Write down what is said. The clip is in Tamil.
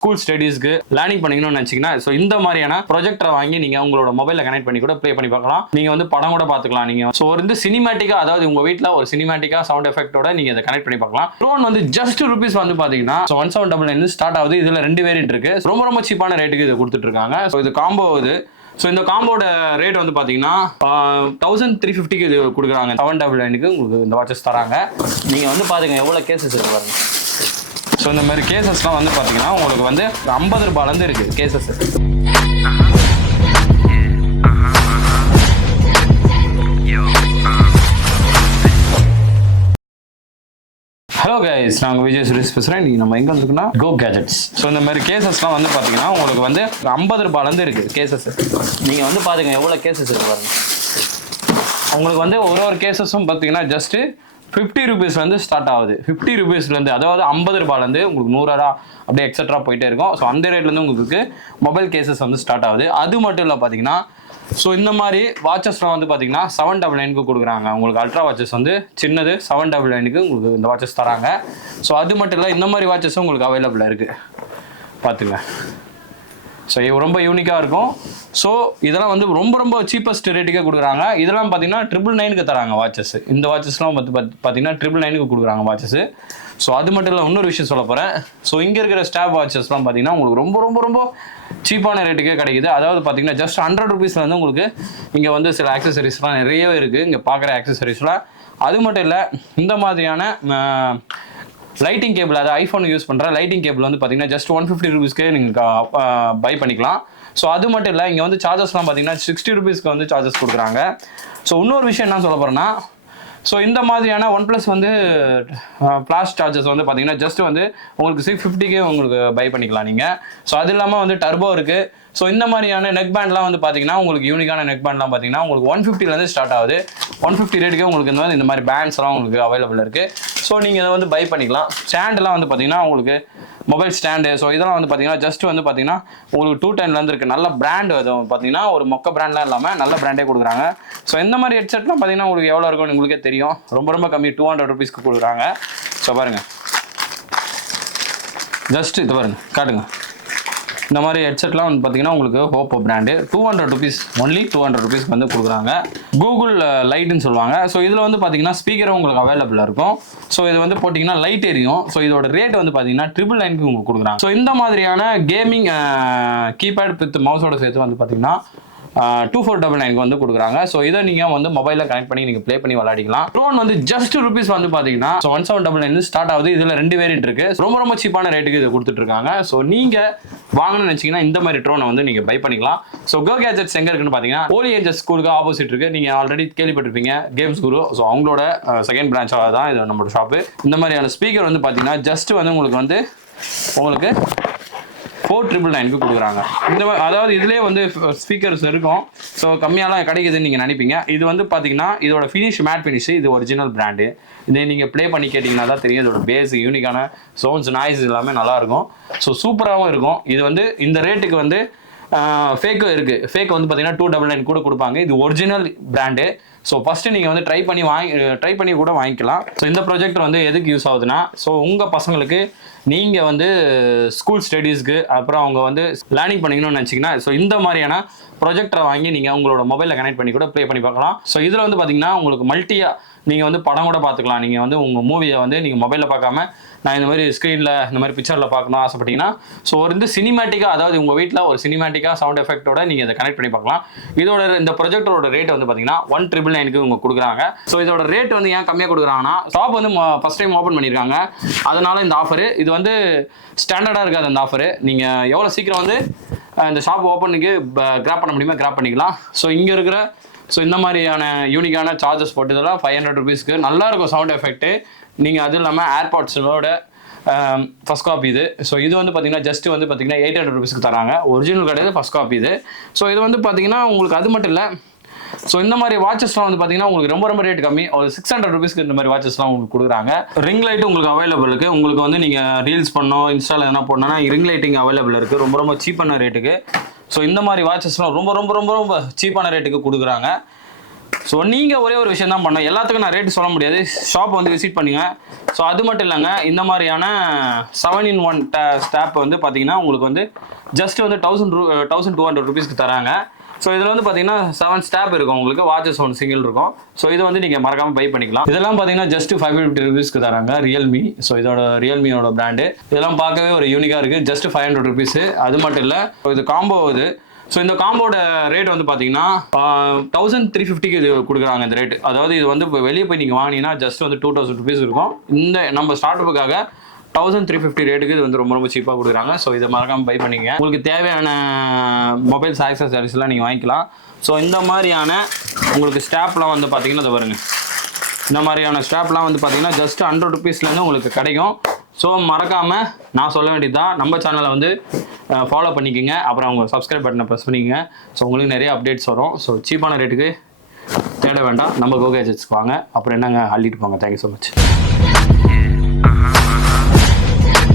ஸ்கூல் ஸ்டடீஸ்க்கு லேர்னிங் பண்ணிக்கணும்னு நினச்சிங்கன்னா ஸோ இந்த மாதிரியான ப்ரொஜெக்டரை வாங்கி நீங்கள் உங்களோட மொபைலில் கனெக்ட் பண்ணி கூட ப்ளே பண்ணி பார்க்கலாம். நீங்கள் வந்து படம் கூட பார்த்துக்கலாம் நீங்கள் ஸோ வந்து சினிமேட்டிக்காக அதாவது உங்கள் வீட்டில் ஒரு சினிமேட்டிக்காக சவுண்ட் எஃபெக்ட்டோட நீங்கள் இதை கனெக்ட் பண்ணி பார்க்கலாம். ட்ரோன் வந்து ஜஸ்ட் ருபீஸ் வந்து பார்த்தீங்கன்னா so one seven double nine start ஆகுது. இதில் ரெண்டு வேரியன்ட் இருக்கு. ரொம்ப ரொம்ப சீப்பான ரேட்டுக்கு இது கொடுத்துட்ருக்காங்க ஸோ இது காம்போ இது. ஸோ இந்த காம்போட ரேட் வந்து பார்த்தீங்கன்னா தௌசண்ட் த்ரீ ஃபிஃப்டிக்கு இது கொடுக்குறாங்க. செவன் டபுள் நைனுக்கு உங்களுக்கு இந்த வாட்சஸ் தராங்க. நீங்கள் வந்து பாருங்கள் எவ்வளோ கேசஸ் இருக்கு பாருங்கள் ஸோ இந்த மாதிரி கேசஸ்லாம் வந்து பார்த்தீங்கன்னா உங்களுக்கு வந்து ஐம்பது ரூபாயிலேருந்து இருக்குது கேசஸ் ஹலோ கைஸ் நாங்கள் விஜய் சுரேஷ் பேசுகிறேன் இன்றைக்கி நம்ம எங்கே வந்துருக்குன்னா கோ கேஜெட்ஸ் ஸோ இந்த மாதிரி கேசஸ்லாம் வந்து பார்த்தீங்கன்னா உங்களுக்கு வந்து ஐம்பது ரூபாயிலேருந்து இருக்குது கேசஸ் நீங்கள் வந்து பாருங்க எவ்வளோ கேசஸ் இருக்கு பாருங்க. உங்களுக்கு வந்து ஒரு ஒரு கேசஸும் பார்த்தீங்கன்னா ஜஸ்ட்டு ஃபிஃப்டி ருபீஸ்லேருந்து ஸ்டார்ட் ஆகுது. ஃபிஃப்டி ருபீஸ்லேருந்து அதாவது ஐம்பது ரூபாயிலேருந்து உங்களுக்கு நூறுரூவா அப்படியே எக்ஸட்ரா போயிட்டே இருக்கும். ஸோ அந்த ரேட்லேருந்து உங்களுக்கு மொபைல் கேசஸ் வந்து ஸ்டார்ட் ஆகுது. அது மட்டும் இல்லை பார்த்தீங்கன்னா ஸோ இந்த மாதிரி வாட்சஸ்லாம் வந்து பார்த்தீங்கன்னா செவன் டபுள் நைனுக்கு கொடுக்குறாங்க. உங்களுக்கு அல்ட்ரா வாட்சஸ் வந்து சின்னது செவன் டபுள் நைனுக்கு உங்களுக்கு இந்த வாட்சஸ் தராங்க. ஸோ அது மட்டும் இல்லை இந்த மாதிரி வாட்சஸும் உங்களுக்கு அவைலபிளாக இருக்குது பார்த்துங்க ஸோ இது ரொம்ப யூனிக்காக இருக்கும். ஸோ இதெல்லாம் வந்து ரொம்ப ரொம்ப சீப்பஸ்ட் ரேட்டுக்கே கொடுக்குறாங்க. இதெல்லாம் பார்த்தீங்கன்னா ட்ரிபிள் நைனுக்கு தராங்க வாட்சஸ் இந்த வாட்சஸ்லாம் பார்த்து- பார்த்தீங்கன்னா ட்ரிபிள் நைனுக்கு கொடுக்குறாங்க வாட்சஸ் ஸோ அது மட்டும் இல்லை இன்னொரு விஷயம் சொல்ல போகிறேன் ஸோ இங்கே இருக்கிற ஸ்டாப் வாட்சஸ்லாம் பார்த்தீங்கன்னா உங்களுக்கு ரொம்ப ரொம்ப ரொம்ப சீப்பான ரேட்டுக்கே கிடைக்குது. அதாவது பார்த்தீங்கன்னா ஜஸ்ட் ஹண்ட்ரட் ருபீஸில் வந்து உங்களுக்கு இங்கே வந்து சில ஆக்சசரிஸ்லாம் நிறையவே இருக்குது இங்கே பார்க்குற ஆக்சசரிஸ்லாம் அது மட்டும் இல்லை இந்த மாதிரியான லைட்டிங் கேபிள் அதாவது ஐஃபோன் யூஸ் பண்ணுற லைட்டிங் கேபிள் வந்து பார்த்தீங்கன்னா ஜஸ்ட் ஒன் ஃபிஃப்டி ருபீஸ்க்கு நீங்கள் பை பண்ணிக்கலாம். ஸோ அது மட்டும் இல்லை இங்கே வந்து சார்ஜஸ்லாம் பார்த்தீங்கன்னா சிக்ஸ்டி ருபீஸ்க்கு வந்து சார்ஜஸ் கொடுக்குறாங்க. ஸோ இன்னொரு விஷயம் என்ன சொல்ல போகிறேன்னா ஸோ இந்த மாதிரியான ஒன் ப்ளஸ் வந்து ஃப்ளாஷ் சார்ஜஸ் வந்து பார்த்தீங்கன்னா ஜஸ்ட் வந்து உங்களுக்கு சிக்ஸ் ஃபிஃப்டிக்கே உங்களுக்கு பை பண்ணிக்கலாம் நீங்கள் ஸோ அது இல்லாமல் வந்து டர்போ இருக்குது ஸோ இந்த மாதிரியான நெக் பேண்ட்லாம் வந்து பார்த்தீங்கன்னா உங்களுக்கு யூனிக்கான நெக் பேண்ட்லாம் பார்த்தீங்கன்னா உங்களுக்கு ஒன் ஃபிஃப்டிலேருந்து ஸ்டார்ட் ஆகுது. ஒன் ஃபிஃப்டி ரேட்டுக்கே உங்களுக்கு இந்த மாதிரி இந்த மாதிரி பேண்ட்ஸ்லாம் உங்களுக்கு அவைலபிள் இருக்குது ஸோ நீங்கள் இதை வந்து பை பண்ணிக்கலாம். ஸ்டாண்டெலாம் வந்து பார்த்தீங்கன்னா உங்களுக்கு மொபைல் ஸ்டாண்டு ஸோ இதெல்லாம் வந்து பார்த்தீங்கன்னா ஜஸ்ட் வந்து பார்த்தீங்கன்னா உங்களுக்கு டூ டென்லேருந்து இருக்குது நல்ல பிராண்ட் அது பார்த்தீங்கன்னா ஒரு மொக்க பிராண்ட்லாம் இல்லாமல் நல்ல பிராண்டே கொடுக்குறாங்க. ஸோ இந்த மாதிரி ஹெட்செட்லாம் பார்த்தீங்கன்னா உங்களுக்கு எவ்வளோ இருக்கும்னு உங்களுக்கே தெரியும். ரொம்ப ரொம்ப கம்மி டூ ஹண்ட்ரட் ருபீஸ்க்கு கொடுக்குறாங்க. ஸோ பாருங்கள் ஜஸ்ட் இது பாருங்க. காட்டுங்க. இந்த மாதிரி ஹெட்செட்லாம் வந்து பார்த்தீங்கன்னா உங்களுக்கு Oppo brand two hundred rupees only two hundred ருபீஸ்க்கு வந்து கொடுக்குறாங்க. கூகுள் லைட்டுன்னு சொல்லுவாங்க. ஸோ இதில் வந்து பார்த்தீங்கன்னா ஸ்பீக்கரும் உங்களுக்கு அவைலபிளாக இருக்கும். ஸோ இது வந்து போட்டிங்கன்னா லைட் எரியும். ஸோ இதோட ரேட் வந்து பார்த்தீங்கன்னா ட்ரிபிள் நைனுக்கு உங்களுக்கு கொடுக்குறாங்க. ஸோ இந்த மாதிரியான கேமிங் கீபேட் வித் மவுஸோட சேர்த்து வந்து பார்த்தீங்கன்னா டூ ஃபோர் டபுள் நைனுக்கு வந்து கொடுக்குறாங்க. ஸோ இதை நீங்கள் வந்து மொபைலில் கனெக்ட் பண்ணி நீங்கள் ப்ளே பண்ணி விளையாடிக்கலாம். ட்ரோன் வந்து ஜஸ்ட் ருபீஸ் வந்து பார்த்தீங்கன்னா one seven double nine start ஆகுது. இதில் ரெண்டு வேரியன்ட் இருக்கு. ரொம்ப ரொம்ப சீப்பான ரேட்டுக்கு இது கொடுத்துட்டு இருக்காங்க. ஸோ நீங்கள் வாங்கணும்னு நினைச்சீங்கன்னா இந்த மாதிரி ட்ரோனை வந்து நீங்கள் பை பண்ணிக்கலாம். ஸோ கோ கேஜெட்ஸ் எங்கே இருக்குன்னு பார்த்தீங்கன்னா ஓலி ஏஜஸ் ஸ்கூலுக்கு ஆப்போசிட் இருக்கு. நீங்கள் ஆல்ரெடி கேள்விப்பட்டிருப்பீங்க கேம்ஸ் குரு ஸோ அவங்களோட செகண்ட் பிரான்ச்சாக தான் இது நம்மளோட ஷாப்பு இந்த மாதிரியான ஸ்பீக்கர் வந்து பார்த்தீங்கன்னா ஜஸ்ட் வந்து உங்களுக்கு வந்து உங்களுக்கு ஃபோர் ட்ரிபிள் நைனுக்கு கொடுக்குறாங்க. இந்த அதாவது இதுலேயே வந்து ஸ்பீக்கர்ஸ் இருக்கும். ஸோ கம்மியாலாம் கிடைக்குதுன்னு நீங்கள் நினைப்பீங்க. இது வந்து பார்த்தீங்கன்னா இதோட ஃபினிஷ் மேட் ஃபினிஷ் இது ஒரிஜினல் பிராண்டு இதை நீங்கள் ப்ளே பண்ணி கேட்டிங்கன்னா தான் தெரியும். இதோட பேஸ் யூனிக்கான சவுண்ட்ஸ் நாய்ஸ் எல்லாமே நல்லாயிருக்கும் ஸோ சூப்பராகவும் இருக்கும். இது வந்து இந்த ரேட்டுக்கு வந்து ஃபேக்கும் இருக்குது ஃபேக் வந்து பார்த்தீங்கன்னா டூ டபுள் நைன் கூட கொடுப்பாங்க. இது ஒரிஜினல் பிராண்டு ஸோ ஃபஸ்ட்டு நீங்கள் வந்து ட்ரை பண்ணி வாங்கி ட்ரை பண்ணி கூட வாங்கிக்கலாம். ஸோ இந்த ப்ராஜெக்ட் வந்து எதுக்கு யூஸ் ஆகுதுன்னா ஸோ உங்கள் பசங்களுக்கு நீங்கள் வந்து ஸ்கூல் ஸ்டடீஸ்க்கு அப்புறம் அவங்க வந்து லேர்னிங் பண்ணிக்கணும்னு நினச்சிங்கன்னா ஸோ இந்த மாதிரியான ப்ரொஜெக்டரை வாங்கி நீங்கள் உங்களோட மொபைலில் கனெக்ட் பண்ணி கூட ப்ளே பண்ணி பார்க்கலாம். ஸோ இதில் வந்து பார்த்தீங்கன்னா உங்களுக்கு மல்டியாக நீங்கள் வந்து படம் கூட பார்த்துக்கலாம். நீங்கள் வந்து உங்கள் மூவியை வந்து நீங்கள் மொபைலில் பார்க்காம நான் இந்த மாதிரி ஸ்க்ரீனில் இந்த மாதிரி பிக்சரில் பார்க்கணும் ஆசைப்பட்டீங்கன்னா ஸோ ஒரு வந்து சினிமேட்டிக்காக அதாவது உங்கள் வீட்டில் ஒரு சினிமேட்டிக்காக சவுண்ட் எஃபெக்ட்டோட நீங்கள் இதை கனெக்ட் பண்ணி பார்க்கலாம். இதோட இந்த ப்ரொஜெக்டரோட ரேட் வந்து பார்த்தீங்கன்னா ஒன் ட்ரிபிள் நைனுக்கு உங்களுக்கு கொடுக்குறாங்க. ஸோ இதோட ரேட் வந்து ஏன் கம்மியாக கொடுக்குறாங்கன்னா ஷாப் வந்து ஃபஸ்ட் டைம் ஓப்பன் பண்ணியிருக்காங்க. அதனால இந்த ஆஃபர் இது வந்து ஸ்டாண்டர்டாக இருக்காது அந்த ஆஃபர் நீங்கள் எவ்வளோ சீக்கிரம் வந்து இந்த ஷாப் ஓப்பனுக்கு கிராப் பண்ண முடியுமோ கிராப் பண்ணிக்கலாம். ஸோ இங்கே இருக்கிற ஸோ இந்த மாதிரியான யூனிக்கான சார்ஜஸ் போட்டதெல்லாம் ஃபைவ் ஹண்ட்ரட் ருபீஸ்க்கு நல்லா இருக்கும் சவுண்ட் எஃபெக்ட்டு நீங்கள் அதுவும் இல்லாமல் ஏர்பாட்ஸோட ஃபஸ்ட் காப்பி இது. ஸோ இது வந்து பார்த்தீங்கன்னா ஜஸ்ட் வந்து பார்த்தீங்கன்னா எயிட் ஹண்ட்ரட் ருபீஸ்க்கு தராங்க. ஒரிஜினல் கிடையாது ஃபஸ்ட் காப்பி இது. ஸோ இது வந்து பார்த்தீங்கன்னா உங்களுக்கு அது மட்டும் இல்லை. ஸோ இந்த மாதிரி வாட்சஸ்லாம் வந்து பார்த்தீங்கன்னா உங்களுக்கு ரொம்ப ரொம்ப ரேட் கம்மி. ஒரு சிக்ஸ் ஹண்ட்ரட் ருபீஸ்க்கு இந்த மாதிரி வாட்சஸ்லாம் உங்களுக்கு கொடுக்குறாங்க. ரிங் லைட் உங்களுக்கு அவைலபிள் இருக்குது உங்களுக்கு வந்து நீங்கள் ரீல்ஸ் பண்ணோம் இன்ஸ்டாவில் எதனா போடணும்னா ரிங் லைட்டிங் அவைலபிள் இருக்குது ரொம்ப ரொம்ப சீப்பான ரேட்டுக்கு ஸோ இந்த மாதிரி வாட்சஸ்லாம் ரொம்ப ரொம்ப ரொம்ப ரொம்ப சீப்பான ரேட்டுக்கு கொடுக்குறாங்க. ஸோ நீங்கள் ஒரே ஒரு விஷயம் தான் பண்ணோம் எல்லாத்துக்கும் நான் ரேட்டு சொல்ல முடியாது. ஷாப் வந்து விசிட் பண்ணுங்க. ஸோ அது மட்டும் இல்லைங்க. இந்த மாதிரியான செவன் இன் ஒன் ஸ்டாப் வந்து பார்த்தீங்கன்னா உங்களுக்கு வந்து ஜஸ்ட் வந்து தௌசண்ட் ரூ தௌசண்ட் டூ ஹண்ட்ரட் ருபீஸ்க்கு தராங்க. ஸோ இதில் வந்து பார்த்தீங்கன்னா செவன் ஸ்டாப் இருக்கும் உங்களுக்கு. வாட்சஸ் ஒன் சிங்கிள் இருக்கும். ஸோ இது வந்து நீங்கள் மறக்காமல் பை பண்ணிக்கலாம். இதெல்லாம் பார்த்தீங்கன்னா ஜஸ்ட் ஃபைவ் ஃபிஃப்டி ருபீஸ்க்கு தராங்க. ரியல்மி ஸோ இதோட ரியல்மியோட பிராண்டு இதெல்லாம் பார்க்கவே ஒரு யூனிக்காக இருக்குது ஜஸ்ட் ஃபைவ் ஹண்ட்ரட் ருபீஸு அது மட்டும் இல்லை இது காம்போ இது. ஸோ இந்த காம்போட ரேட் வந்து பார்த்தீங்கன்னா தௌசண்ட் த்ரீ ஃபிஃப்டிக்கு இது கொடுக்குறாங்க இந்த ரேட் அதாவது இது வந்து இப்போ வெளியே போய் நீங்கள் வாங்கினீங்கன்னா ஜஸ்ட் வந்து டூ தௌசண்ட் ருபீஸ் இருக்கும். இந்த நம்ம ஸ்டார்ட் அப்புக்காக தௌசண்ட் த்ரீ ஃபிஃப்டி ரேட்டுக்கு இது வந்து ரொம்ப ரொம்ப சீப்பாக கொடுக்குறாங்க. ஸோ இதை மறக்காமல் பை பண்ணிங்க. உங்களுக்கு தேவையான மொபைல்ஸ் ஆக்சசரிஸ்லாம் நீங்கள் வாங்கிக்கலாம். ஸோ இந்த மாதிரியான உங்களுக்கு ஸ்டாப்லாம் வந்து பார்த்தீங்கன்னா இதை வருங்க இந்த மாதிரியான ஸ்டாப்லாம் வந்து பார்த்தீங்கன்னா ஜஸ்ட் ஹண்ட்ரட் ருபீஸ்லேருந்து உங்களுக்கு கிடைக்கும். ஸோ மறக்காமல் நான் சொல்ல வேண்டியது தான் நம்ம சேனலை வந்து ஃபாலோ பண்ணிக்கோங்க. அப்புறம் அவங்க சப்ஸ்கிரைப் பட்டனை ப்ரெஸ் பண்ணிக்கோங்க. ஸோ உங்களுக்கு நிறைய அப்டேட்ஸ் வரும். ஸோ சீப்பான ரேட்டுக்கு தேட வேண்டாம். நம்ம கோகேஜெட்ஸ்க்கு வாங்க. அப்புறம் என்னங்க அள்ளிட்டு போங்க. Thank you so much